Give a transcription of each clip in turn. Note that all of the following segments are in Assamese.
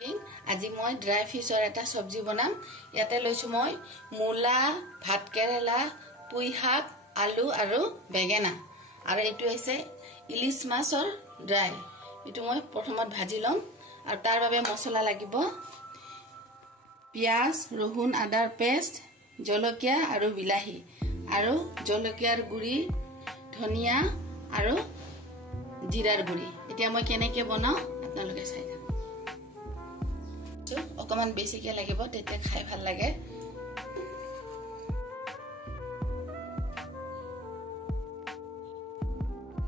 আজি মই ড্ৰাই ফিছৰ এটা সবজি বনাম। ইয়াতে লৈছো মই মূলা, ভাত কেৰেলা, পুই শাক, আলু আৰু বেঙেনা। আৰু এইটো হৈছে ইলিশ মাছৰ ড্ৰাই। এইটো মই প্ৰথমত ভাজি লম আৰু তাৰ বাবে মছলা লাগিব পিয়াজ, ৰহুন, আদাৰ পেষ্ট, জলকীয়া আৰু বিলাহী আৰু জলকীয়াৰ গুড়ি, ধনিয়া আৰু জিৰাৰ গুড়ি। এতিয়া মই কেনেকৈ বনাও আপোনালোকে চাই থাকক। অকমান বেছিকে লাগিব, তেতিয়া খাই ভাল লাগে।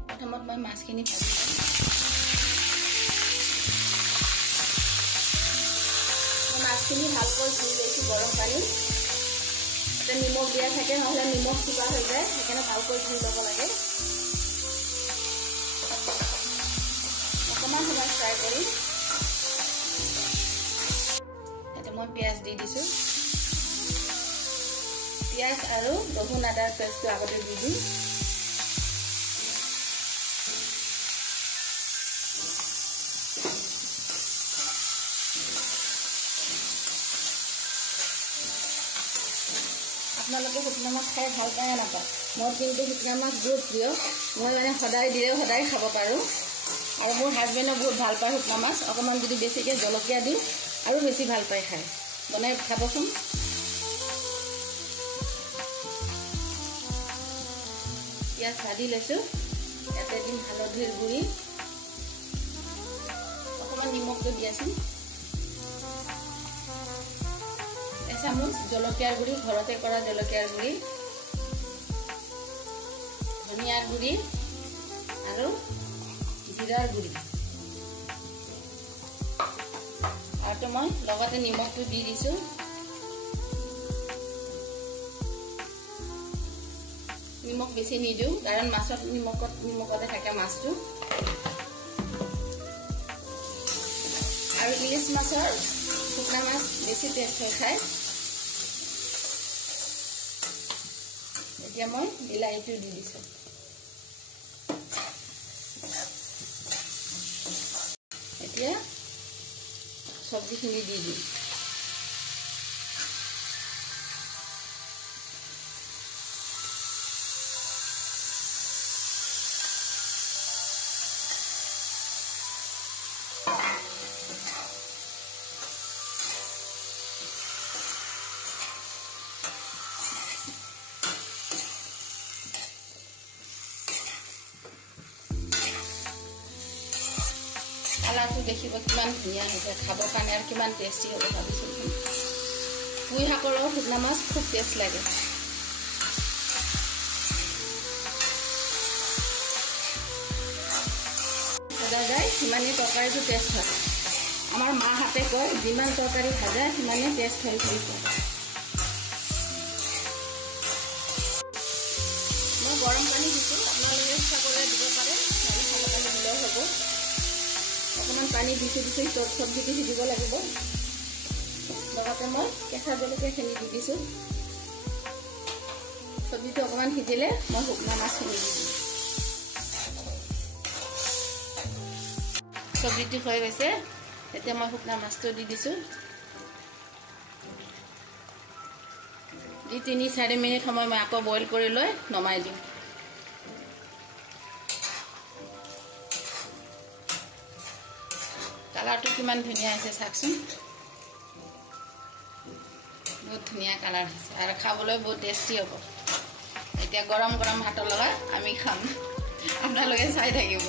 প্ৰথমত মই মাছখিনি ভাজি লম। মাছখিনি ভালকৈ ধুই লৈছো গৰম পানীত। তাতে নিমখ দিয়া থাকে, নহ'লে নিমখ চোকা হৈ যায়, সেইকাৰণে ভালকৈ ধুই ল'ব লাগে। অকমান সময় ফ্ৰাই কৰি মই পিয়াজ দি দিছো। পিয়াজ আৰু ৰহুন আদাৰ পেষ্টটো আগতে দি দিম। আপোনালোকে শুকনা মাছ খাই ভাল পায় নাপায়? মই কিন্তু শুকনা মাছ বহুত প্ৰিয়। মই সদায় দিলেও সদায় খাব পাৰোঁ। আৰু মোৰ হাজবেণ্ডে বহুত ভাল পায় শুকনা মাছ। অকণমান যদি বেছিকৈ জলকীয়া দিওঁ আৰু বেছি ভাল পায় খাই। বনাই খাবচোন। পিঁয়াজ ভাজি লৈছোঁ। ইয়াতে দিম হালধিৰ গুড়ি, অকণমান নিমখটো দিয়াচোন। এচামুচ জলকীয়াৰ গুড়ি, ঘৰতে কৰা জলকীয়াৰ গুড়ি, ধনিয়াৰ গুড়ি আৰু জিৰাৰ গুড়ি। আৰু মই লগতে নিমখটো দি দিছোঁ। নিমখ বেছি নিদিওঁ, কাৰণ মাছত নিমখতে থাকে মাছটো। আৰু ইলিশ মাছৰ শুকনা মাছ বেছি টেষ্ট হৈ খায়। এতিয়া মই বিলাহীটো দি দিছোঁ। এতিয়া চব্জিখিনি দি দিম। কালাৰটো দেখিব কিমান ধুনীয়া হৈছে, খাবৰ কাৰণে আৰু কিমান টেষ্টি হ'ব ভাবিছোঁ। পুই শাকৰো শুকনা মাছ খুব টেষ্ট লাগে। ভজা যায় সিমানেই তৰকাৰীটো টেষ্ট হয়। আমাৰ মাহঁতে কয় যিমান তৰকাৰী ভাজা সিমানেই টেষ্ট হয় বুলি কয়। মই গৰম পানী দিছোঁ, আপোনালোকে ইচ্ছা কৰিলে দিব পাৰে, নহ'লে ঠাণ্ডা পানী দিলেও হ'ব। অকণমান পানী দিছোঁ চব্জিটো সিজিব লাগিব। লগতে মই কেঁচা জলকীয়াখিনি দি দিছোঁ। চব্জিটো অকণমান সিজিলে মই শুকনা মাছখিনি দি দিম। চব্জিটো হৈ গৈছে, এতিয়া মই শুকনা মাছটো দি দিছোঁ। দি 3-4 মিনিট সময় মই আকৌ বইল কৰি লৈ নমাই দিম। কালাৰটো কিমান ধুনীয়া হৈছে চাওকচোন। বহুত ধুনীয়া কালাৰ হৈছে আৰু খাবলৈ বহুত টেষ্টি হ'ব। এতিয়া গৰম গৰম ভাতৰ লগত আমি খাম। আপোনালোকে চাই থাকিব।